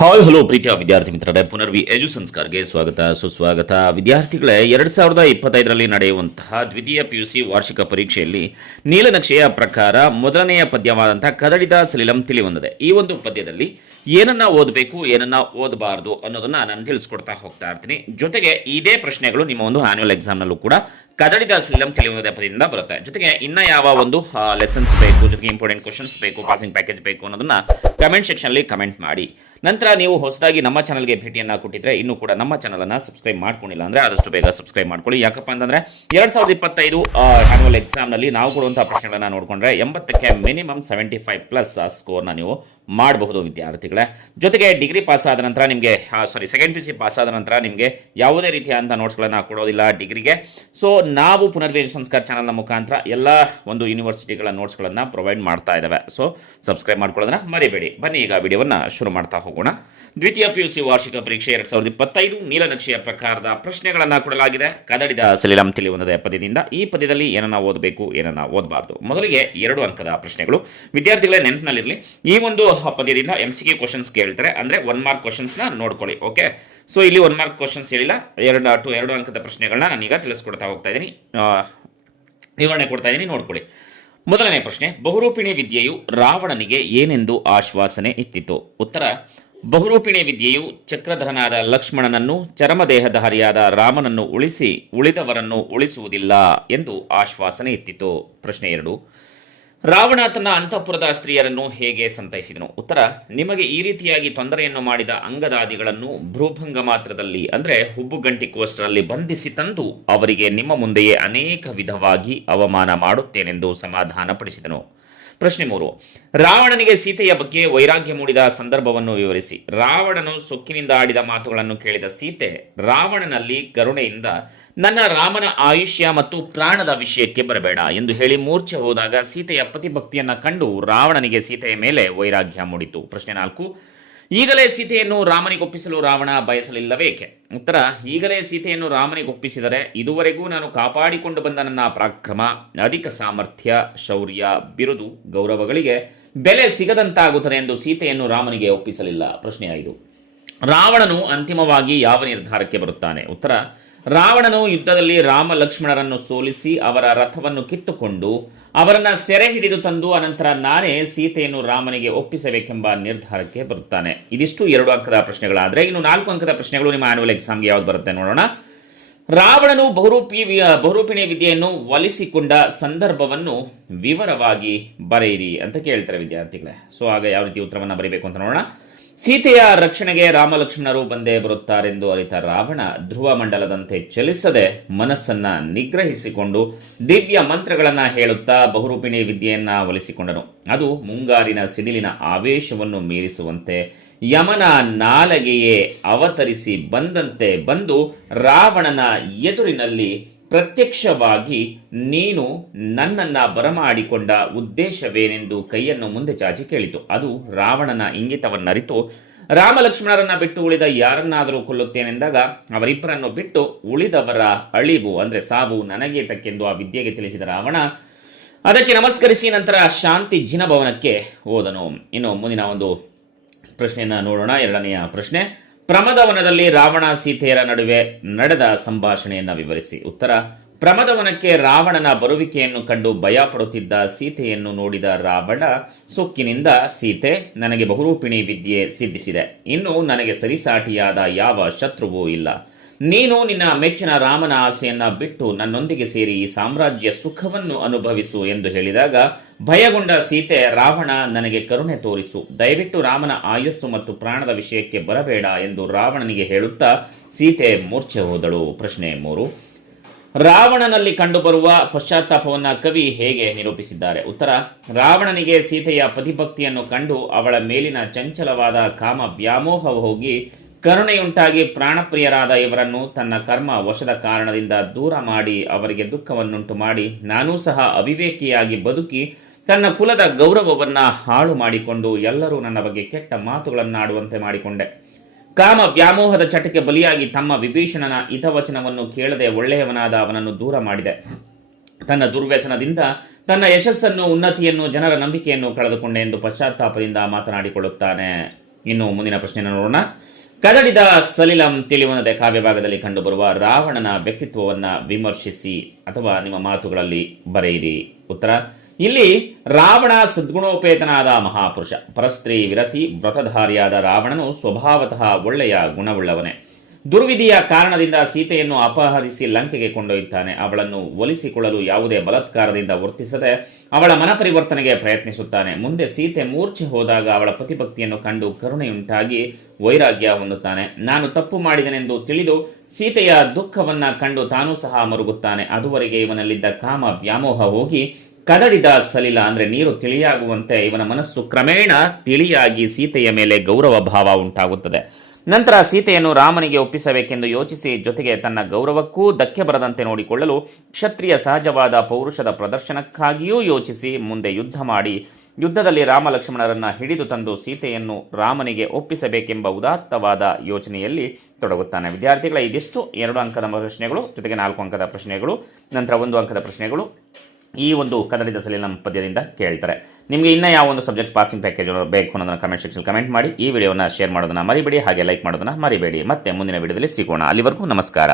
Hi hello ಪ್ರೀತಿಯ ವಿದ್ಯಾರ್ಥಿ ಮಿತ್ರರೇ, ಪುನರ್ವಿ ಎಜು ಸಂಸ್ಕಾರ್ಗೆ ಸ್ವಾಗತ ಸುಸ್ವಾಗತ. ವಿದ್ಯಾರ್ಥಿಗಳೇ, 2025ರಲ್ಲಿ ನಡೆಯುವಂತಹ ದ್ವಿತೀಯ PUC ವಾರ್ಷಿಕ ಪರೀಕ್ಷೆಯಲ್ಲಿ ನೀಲನಕ್ಷೆಯ ಪ್ರಕಾರ ಮೊದಲನೆಯ ಪದ್ಯವಾದಂತಹ ಕದಡಿದ ಸಲಿಲಂ ತಿಳಿವಂದಿದೆ. ಈ ಒಂದು ಪದ್ಯದಲ್ಲಿ ಏನನ್ನ ಓದಬೇಕು, ಏನನ್ನ ಓದಬಾರದು ಅನ್ನೋದನ್ನ ನಾನು ತಿಳಿಸ್ಕೊಡ್ತಾ ಹೋಗ್ತಾ ಇರ್ತೀನಿ. ಜೊತೆಗೆ ಇದೇ ಪ್ರಶ್ನೆಗಳು ನಿಮ್ಮ ಒಂದು ಆನ್ಯುವಲ್ ಎಕ್ಸಾಮ್ನಲ್ಲೂ ಕೂಡ ಕದಡಿದ ಸಲಿಲಂ ತಿಳಿವಂದಿದೆ ಪದ್ಯದಿಂದ ಬರುತ್ತೆ. ಜೊತೆಗೆ ಇನ್ನ ಯಾವ ಒಂದು ಲೆಸನ್ಸ್ ಬೇಕು, ಜೊತೆಗೆ ಇಂಪಾರ್ಟೆಂಟ್ ಕ್ವಶನ್ಸ್ ಬೇಕು, ಪಾಸಿಂಗ್ ಪ್ಯಾಕೇಜ್ ಬೇಕು ಅನ್ನೋದನ್ನ ಕಮೆಂಟ್ ಸೆಕ್ಷನ್ಲಿ ಕಮೆಂಟ್ ಮಾಡಿ. ನಂತರ ನೀವು ಹೊಸದಾಗಿ ನಮ್ಮ ಚಾನಲ್ಗೆ ಭೇಟಿಯನ್ನು ಕೊಟ್ಟಿದ್ರೆ ಇನ್ನೂ ಕೂಡ ನಮ್ಮ ಚಾನಲನ್ನು ಸಬ್ಸ್ಕ್ರೈಬ್ ಮಾಡ್ಕೊಂಡಿಲ್ಲ ಅಂದರೆ ಆದಷ್ಟು ಬೇಗ ಸಬ್ಸ್ಕ್ರೈಬ್ ಮಾಡ್ಕೊಳ್ಳಿ. ಯಾಕಪ್ಪ ಅಂತಂದರೆ 2025 ಆನ್ಯುವಲ್ ಎಕ್ಸಾಮ್ನಲ್ಲಿ ನಾವು ಕೊಡುವಂಥ ಪ್ರಶ್ನೆಗಳನ್ನು ನೋಡಿಕೊಂಡ್ರೆ 80ಕ್ಕೆ ಮಿನಿಮಮ್ 75+ ಸ್ಕೋರ್ನ ನೀವು ಮಾಡಬಹುದು ವಿದ್ಯಾರ್ಥಿಗಳೇ. ಜೊತೆಗೆ ಡಿಗ್ರಿ ಪಾಸ್ ಆದ ನಂತರ ನಿಮಗೆ ಸೆಕೆಂಡ್ PUC ಪಾಸ್ ಆದ ನಂತರ ನಿಮಗೆ ಯಾವುದೇ ರೀತಿಯಾದಂಥ ನೋಟ್ಸ್ಗಳನ್ನು ಕೊಡೋದಿಲ್ಲ ಡಿಗ್ರಿಗೆ. ಸೊ ನಾವು ಪುನರ್ವಿ ಸಂಸ್ಕಾರ ಚಾನಲ್ನ ಮುಖಾಂತರ ಎಲ್ಲ ಒಂದು ಯೂನಿವರ್ಸಿಟಿಗಳ ನೋಟ್ಸ್ಗಳನ್ನು ಪ್ರೊವೈಡ್ ಮಾಡ್ತಾ ಇದ್ದಾವೆ. ಸೊ ಸಬ್ಸ್ಕ್ರೈಬ್ ಮಾಡ್ಕೊಳ್ಳೋದನ್ನ ಮರಿಬೇಡಿ. ಬನ್ನಿ ಈಗ ವಿಡಿಯೋವನ್ನು ಶುರು ಮಾಡ್ತಾ ಹೋಗೋಣ. ದ್ವಿತೀಯ PUC ವಾರ್ಷಿಕ ಪರೀಕ್ಷೆ 2025 ನೀಲನಕ್ಷೆಯ ಪ್ರಕಾರದ ಪ್ರಶ್ನೆಗಳನ್ನು ಕೊಡಲಾಗಿದೆ. ಕದಡಿದ ಸಲಿಲಂ ತಿಳಿವಂದಿದೆ ಪದ್ಯದಿಂದ. ಈ ಪದ್ಯದಲ್ಲಿ ಏನನ್ನ ಓದಬೇಕು, ಏನನ್ನ ಓದಬಾರದು. ಮೊದಲಿಗೆ 2 ಅಂಕದ ಪ್ರಶ್ನೆಗಳು. ವಿದ್ಯಾರ್ಥಿಗಳೇ ನೆನಪಿನಲ್ಲಿರಲಿ, ಈ ಒಂದು ಪದ್ಯದಿಂದ MCQ ಕ್ವಶನ್ಸ್ ಕೇಳ್ತಾರೆ, ಅಂದರೆ 1 ಮಾರ್ಕ್ ಕ್ವಶನ್ಸ್ನ ನೋಡ್ಕೊಳ್ಳಿ. ಓಕೆ, ಸೊ ಇಲ್ಲಿ 1 ಮಾರ್ಕ್ ಕ್ವಶನ್ಸ್ ಹೇಳಿಲ್ಲ, 2 ಅಂಕದ ಪ್ರಶ್ನೆಗಳನ್ನ ನಾನೀಗ ತಿಳಿಸ್ಕೊಡ್ತಾ ಹೋಗ್ತಾ ಇದ್ದೀನಿ, ವಿವರಣೆ ಕೊಡ್ತಾ ಇದ್ದೀನಿ, ನೋಡ್ಕೊಳ್ಳಿ. ಮೊದಲನೇ ಪ್ರಶ್ನೆ, ಬಹುರೂಪಿಣಿ ವಿದ್ಯೆಯು ರಾವಣನಿಗೆ ಏನೆಂದು ಆಶ್ವಾಸನೆ ಇತ್ತಿತು? ಉತ್ತರ, ಬಹುರೂಪಿಣಿ ವಿದ್ಯೆಯು ಚಕ್ರಧರನಾದ ಲಕ್ಷ್ಮಣನನ್ನು, ಚರಮದೇಹಧಾರಿಯಾದ ರಾಮನನ್ನು ಉಳಿಸಿ ಉಳಿದವರನ್ನು ಉಳಿಸುವುದಿಲ್ಲ ಎಂದು ಆಶ್ವಾಸನೆ ಇತ್ತಿತು. ಪ್ರಶ್ನೆ 2, ರಾವಣ ತನ್ನ ಅಂತಃಪುರದ ಸ್ತ್ರೀಯರನ್ನು ಹೇಗೆ ಸಂತೈಸಿದನು? ಉತ್ತರ, ನಿಮಗೆ ಈ ರೀತಿಯಾಗಿ ತೊಂದರೆಯನ್ನು ಮಾಡಿದ ಅಂಗದಾದಿಗಳನ್ನು ಭ್ರೂಭಂಗ ಮಾತ್ರದಲ್ಲಿ, ಅಂದರೆ ಹುಬ್ಬುಗಂಟಿಕೋಷ್ಟರಲ್ಲಿ ಬಂಧಿಸಿ ತಂದು ಅವರಿಗೆ ನಿಮ್ಮ ಮುಂದೆಯೇ ಅನೇಕ ವಿಧವಾಗಿ ಅವಮಾನ ಮಾಡುತ್ತೇನೆಂದು ಸಮಾಧಾನಪಡಿಸಿದನು. ಪ್ರಶ್ನೆ 3, ರಾವಣನಿಗೆ ಸೀತೆಯ ಬಗ್ಗೆ ವೈರಾಗ್ಯ ಮೂಡಿದ ಸಂದರ್ಭವನ್ನು ವಿವರಿಸಿ. ರಾವಣನು ಸೊಕ್ಕಿನಿಂದ ಆಡಿದ ಮಾತುಗಳನ್ನು ಕೇಳಿದ ಸೀತೆ ರಾವಣನಲ್ಲಿ ಕರುಣೆಯಿಂದ ನನ್ನ ರಾಮನ ಆಯುಷ್ಯ ಮತ್ತು ಪ್ರಾಣದ ವಿಷಯಕ್ಕೆ ಬರಬೇಡ ಎಂದು ಹೇಳಿ ಮೂರ್ಛೆ ಹೋದಾಗ ಸೀತೆಯ ಪತಿಭಕ್ತಿಯನ್ನು ಕಂಡು ರಾವಣನಿಗೆ ಸೀತೆಯ ಮೇಲೆ ವೈರಾಗ್ಯ ಮೂಡಿತು. ಪ್ರಶ್ನೆ 4, ಈಗಲೇ ಸೀತೆಯನ್ನು ರಾಮನಿಗೊಪ್ಪಿಸಲು ರಾವಣ ಬಯಸಲಿಲ್ಲವೇಕೆ? ಉತ್ತರ, ಈಗಲೇ ಸೀತೆಯನ್ನು ರಾಮನಿಗೊಪ್ಪಿಸಿದರೆ ಇದುವರೆಗೂ ನಾನು ಕಾಪಾಡಿಕೊಂಡು ಬಂದ ನನ್ನ ಪರಾಕ್ರಮ, ಅಧಿಕ ಸಾಮರ್ಥ್ಯ, ಶೌರ್ಯ, ಬಿರುದು, ಗೌರವಗಳಿಗೆ ಬೆಲೆ ಸಿಗದಂತಾಗುತ್ತದೆ ಎಂದು ಸೀತೆಯನ್ನು ರಾಮನಿಗೆ ಒಪ್ಪಿಸಲಿಲ್ಲ. ಪ್ರಶ್ನೆ 5, ರಾವಣನು ಅಂತಿಮವಾಗಿ ಯಾವ ನಿರ್ಧಾರಕ್ಕೆ ಬರುತ್ತಾನೆ? ಉತ್ತರ, ರಾವಣನು ಯುದ್ಧದಲ್ಲಿ ರಾಮ ಲಕ್ಷ್ಮಣರನ್ನು ಸೋಲಿಸಿ ಅವರ ರಥವನ್ನು ಕಿತ್ತುಕೊಂಡು ಅವರನ್ನ ಸೆರೆ ಹಿಡಿದು ತಂದು ಅನಂತರ ನಾನೇ ಸೀತೆಯನ್ನು ರಾಮನಿಗೆ ಒಪ್ಪಿಸಬೇಕೆಂಬ ನಿರ್ಧಾರಕ್ಕೆ ಬರುತ್ತಾನೆ. ಇದಿಷ್ಟು 2 ಅಂಕದ ಪ್ರಶ್ನೆಗಳಾದರೆ ಇನ್ನು 4 ಅಂಕದ ಪ್ರಶ್ನೆಗಳು ನಿಮ್ಮ ಆನ್ಯುವಲ್ ಎಕ್ಸಾಮ್ಗೆ ಯಾವ್ದು ಬರುತ್ತೆ ನೋಡೋಣ. ರಾವಣನು ಬಹುರೂಪಿಣಿ ವಿದ್ಯೆಯನ್ನು ಒಲಿಸಿಕೊಂಡ ಸಂದರ್ಭವನ್ನು ವಿವರವಾಗಿ ಬರೆಯಿರಿ ಅಂತ ಕೇಳ್ತಾರೆ ವಿದ್ಯಾರ್ಥಿಗಳೇ. ಸೊ ಆಗ ಯಾವ ರೀತಿ ಉತ್ತರವನ್ನು ಬರೀಬೇಕು ಅಂತ ನೋಡೋಣ. ಸೀತೆಯ ರಕ್ಷಣೆಗೆ ರಾಮಲಕ್ಷ್ಮಣರು ಬಂದೇ ಬರುತ್ತಾರೆಂದು ಅರಿತ ರಾವಣ ಧ್ರುವ ಮಂಡಲದಂತೆ ಚಲಿಸದೆ ಮನಸ್ಸನ್ನ ನಿಗ್ರಹಿಸಿಕೊಂಡು ದಿವ್ಯ ಮಂತ್ರಗಳನ್ನು ಹೇಳುತ್ತಾ ಬಹುರೂಪಿಣಿ ವಿದ್ಯೆಯನ್ನ ಒಲಿಸಿಕೊಂಡನು. ಅದು ಮುಂಗಾರಿನ ಸಿಡಿಲಿನ ಆವೇಶವನ್ನು ಮೀರಿಸುವಂತೆ ಯಮನ ನಾಲಗೆಯೇ ಅವತರಿಸಿ ಬಂದಂತೆ ಬಂದು ರಾವಣನ ಎದುರಿನಲ್ಲಿ ಪ್ರತ್ಯಕ್ಷವಾಗಿ ನೀನು ನನ್ನನ್ನ ಬರಮಾಡಿಕೊಂಡ ಉದ್ದೇಶವೇನೆಂದು ಕೈಯನ್ನು ಮುಂದೆ ಚಾಚಿ ಕೇಳಿತು. ಅದು ರಾವಣನ ಇಂಗಿತವನ್ನರಿತು ರಾಮಲಕ್ಷ್ಮಣರನ್ನ ಬಿಟ್ಟು ಉಳಿದ ಯಾರನ್ನಾದರೂ ಕೊಲ್ಲುತ್ತೇನೆಂದಾಗ ಅವರಿಬ್ಬರನ್ನು ಬಿಟ್ಟು ಉಳಿದವರ ಅಳಿವು, ಅಂದರೆ ಸಾವು ನನಗೆ ತಕ್ಕೆಂದು ಆ ವಿದ್ಯೆಗೆ ತಿಳಿಸಿದ ರಾವಣ ಅದಕ್ಕೆ ನಮಸ್ಕರಿಸಿ ನಂತರ ಶಾಂತಿ ಜಿನಭವನಕ್ಕೆ ಹೋದನು. ಇನ್ನು ಮುಂದಿನ ಒಂದು ಪ್ರಶ್ನೆಯನ್ನು ನೋಡೋಣ. 2ನೆಯ ಪ್ರಶ್ನೆ, ಪ್ರಮದವನದಲ್ಲಿ ರಾವಣ ಸೀತೆಯರ ನಡುವೆ ನಡೆದ ಸಂಭಾಷಣೆಯನ್ನು ವಿವರಿಸಿ. ಉತ್ತರ, ಪ್ರಮದವನಕ್ಕೆ ರಾವಣನ ಬರುವಿಕೆಯನ್ನು ಕಂಡು ಭಯ ಪಡುತ್ತಿದ್ದ ಸೀತೆಯನ್ನು ನೋಡಿದ ರಾವಣ ಸೊಕ್ಕಿನಿಂದ, ಸೀತೆ, ನನಗೆ ಬಹುರೂಪಿಣಿ ವಿದ್ಯೆ ಸಿದ್ಧಿಸಿದೆ, ಇನ್ನು ನನಗೆ ಸರಿಸಾಟಿಯಾದ ಯಾವ ಶತ್ರುವೂ ಇಲ್ಲ. ನೀನು ನಿನ್ನ ಮೆಚ್ಚಿನ ರಾಮನ ಆಸೆಯನ್ನ ಬಿಟ್ಟು ನನ್ನೊಂದಿಗೆ ಸೇರಿ ಈ ಸಾಮ್ರಾಜ್ಯ ಸುಖವನ್ನು ಅನುಭವಿಸು ಎಂದು ಹೇಳಿದಾಗ ಭಯಗೊಂಡ ಸೀತೆ, ರಾವಣ, ನನಗೆ ಕರುಣೆ ತೋರಿಸು, ದಯವಿಟ್ಟು ರಾಮನ ಆಯಸ್ಸು ಮತ್ತು ಪ್ರಾಣದ ವಿಷಯಕ್ಕೆ ಬರಬೇಡ ಎಂದು ರಾವಣನಿಗೆ ಹೇಳುತ್ತಾ ಸೀತೆ ಮೂರ್ಛೆ ಹೋದಳು. ಪ್ರಶ್ನೆ 3, ರಾವಣನಲ್ಲಿ ಕಂಡುಬರುವ ಪಶ್ಚಾತ್ತಾಪವನ್ನ ಕವಿ ಹೇಗೆ ನಿರೂಪಿಸಿದ್ದಾರೆ? ಉತ್ತರ, ರಾವಣನಿಗೆ ಸೀತೆಯ ಪತಿಭಕ್ತಿಯನ್ನು ಕಂಡು ಅವಳ ಮೇಲಿನ ಚಂಚಲವಾದ ಕಾಮ ವ್ಯಾಮೋಹ ಹೋಗಿ ಕರುಣೆಯುಂಟಾಗಿ ಪ್ರಾಣಪ್ರಿಯರಾದ ಇವರನ್ನು ತನ್ನ ಕರ್ಮ ವಶದ ಕಾರಣದಿಂದ ದೂರ ಮಾಡಿ ಅವರಿಗೆ ದುಃಖವನ್ನುಂಟು ಮಾಡಿ ನಾನೂ ಸಹ ಅವಿವೇಕಿಯಾಗಿ ಬದುಕಿ ತನ್ನ ಕುಲದ ಗೌರವವನ್ನ ಹಾಳು ಮಾಡಿಕೊಂಡು ಎಲ್ಲರೂ ನನ್ನ ಬಗ್ಗೆ ಕೆಟ್ಟ ಮಾತುಗಳನ್ನಾಡುವಂತೆ ಮಾಡಿಕೊಂಡೆ. ಕಾಮ ವ್ಯಾಮೋಹದ ಚಟಕ್ಕೆ ಬಲಿಯಾಗಿ ತಮ್ಮ ವಿಭೀಷಣನ ಹಿತವಚನವನ್ನು ಕೇಳದೆ ಒಳ್ಳೆಯವನಾದ ಅವನನ್ನು ದೂರ ಮಾಡಿದೆ. ತನ್ನ ದುರ್ವ್ಯಸನದಿಂದ ತನ್ನ ಯಶಸ್ಸನ್ನು, ಉನ್ನತಿಯನ್ನು, ಜನರ ನಂಬಿಕೆಯನ್ನು ಕಳೆದುಕೊಂಡೆ ಎಂದು ಪಶ್ಚಾತ್ತಾಪದಿಂದ ಮಾತನಾಡಿಕೊಳ್ಳುತ್ತಾನೆ. ಇನ್ನು ಮುಂದಿನ ಪ್ರಶ್ನೆಯನ್ನು ನೋಡೋಣ. ಕದಡಿದ ಸಲಿಲಂ ತಿಳಿವನದೆ ಕಾವ್ಯಭಾಗದಲ್ಲಿ ಕಂಡುಬರುವ ರಾವಣನ ವ್ಯಕ್ತಿತ್ವವನ್ನು ವಿಮರ್ಶಿಸಿ ಅಥವಾ ನಿಮ್ಮ ಮಾತುಗಳಲ್ಲಿ ಬರೆಯಿರಿ. ಉತ್ತರ: ಇಲ್ಲಿ ರಾವಣ ಸದ್ಗುಣೋಪೇತನಾದ ಮಹಾಪುರುಷ. ಪರಸ್ತ್ರೀ ವಿರತಿ ವ್ರತಧಾರಿಯಾದ ರಾವಣನು ಸ್ವಭಾವತಃ ಒಳ್ಳೆಯ ಗುಣವುಳ್ಳವನೇ. ದುರ್ವಿಧಿಯ ಕಾರಣದಿಂದ ಸೀತೆಯನ್ನು ಅಪಹರಿಸಿ ಲಂಕೆಗೆ ಕೊಂಡೊಯ್ಯುತ್ತಾನೆ. ಅವಳನ್ನು ಒಲಿಸಿಕೊಳ್ಳಲು ಯಾವುದೇ ಬಲಾತ್ಕಾರದಿಂದ ವರ್ತಿಸದೆ ಅವಳ ಮನಪರಿವರ್ತನೆಗೆ ಪ್ರಯತ್ನಿಸುತ್ತಾನೆ. ಮುಂದೆ ಸೀತೆ ಮೂರ್ಛೆ ಹೋದಾಗ ಅವಳ ಪತಿಭಕ್ತಿಯನ್ನು ಕಂಡು ಕರುಣೆಯುಂಟಾಗಿ ವೈರಾಗ್ಯ ಹೊಂದುತ್ತಾನೆ. ನಾನು ತಪ್ಪು ಮಾಡಿದನೆಂದು ತಿಳಿದು ಸೀತೆಯ ದುಃಖವನ್ನ ಕಂಡು ತಾನೂ ಸಹ ಮರುಗುತ್ತಾನೆ. ಅದುವರೆಗೆ ಇವನಲ್ಲಿದ್ದ ಕಾಮ ವ್ಯಾಮೋಹ ಹೋಗಿ ಕದಡಿದ ಸಲಿಲ ಅಂದರೆ ನೀರು ತಿಳಿಯಾಗುವಂತೆ ಇವನ ಮನಸ್ಸು ಕ್ರಮೇಣ ತಿಳಿಯಾಗಿ ಸೀತೆಯ ಮೇಲೆ ಗೌರವ ಭಾವ ಉಂಟಾಗುತ್ತದೆ. ನಂತರ ಸೀತೆಯನ್ನು ರಾಮನಿಗೆ ಒಪ್ಪಿಸಬೇಕೆಂದು ಯೋಚಿಸಿ ಜೊತೆಗೆ ತನ್ನ ಗೌರವಕ್ಕೂ ಧಕ್ಕೆ ಬರದಂತೆ ನೋಡಿಕೊಳ್ಳಲು ಕ್ಷತ್ರಿಯ ಸಹಜವಾದ ಪೌರುಷದ ಪ್ರದರ್ಶನಕ್ಕಾಗಿಯೂ ಯೋಚಿಸಿ ಮುಂದೆ ಯುದ್ಧ ಮಾಡಿ ಯುದ್ಧದಲ್ಲಿ ರಾಮ ಲಕ್ಷ್ಮಣರನ್ನ ಹಿಡಿದು ತಂದು ಸೀತೆಯನ್ನು ರಾಮನಿಗೆ ಒಪ್ಪಿಸಬೇಕೆಂಬ ಉದಾತ್ತವಾದ ಯೋಚನೆಯಲ್ಲಿ ತೊಡಗುತ್ತಾನೆ. ವಿದ್ಯಾರ್ಥಿಗಳ ಇದಿಷ್ಟು 2 ಅಂಕದ ಪ್ರಶ್ನೆಗಳು, ಜೊತೆಗೆ 4 ಅಂಕದ ಪ್ರಶ್ನೆಗಳು, ನಂತರ 1 ಅಂಕದ ಪ್ರಶ್ನೆಗಳು ಈ ಒಂದು ಕದಡಿದ ಸಲಿಲಂ ಪದ್ಯದಿಂದ ಕೇಳ್ತಾರೆ. ನಿಮಗೆ ಇನ್ನೂ ಯಾವ ಒಂದು ಸಬ್ಜೆಕ್ಟ್ ಪಾಸಿಂಗ್ ಪ್ಯಾಕೇಜ್ ಬೇಕು ಅನ್ನೋದನ್ನು ಕಮೆಂಟ್ ಸೆಕ್ಷನ್ ಕಮೆಂಟ್ ಮಾಡಿ. ಈ ವಿಡಿಯೋನ ಶೇರ್ ಮಾಡೋದನ್ನ ಮರಿಬೇಡಿ, ಹಾಗೆ ಲೈಕ್ ಮಾಡೋದನ್ನ ಮರಿಬೇಡಿ. ಮತ್ತೆ ಮುಂದಿನ ವಿಡಿಯೋದಲ್ಲಿ ಸಿಗೋಣ. ಅಲ್ಲಿವರೆಗೂ ನಮಸ್ಕಾರ.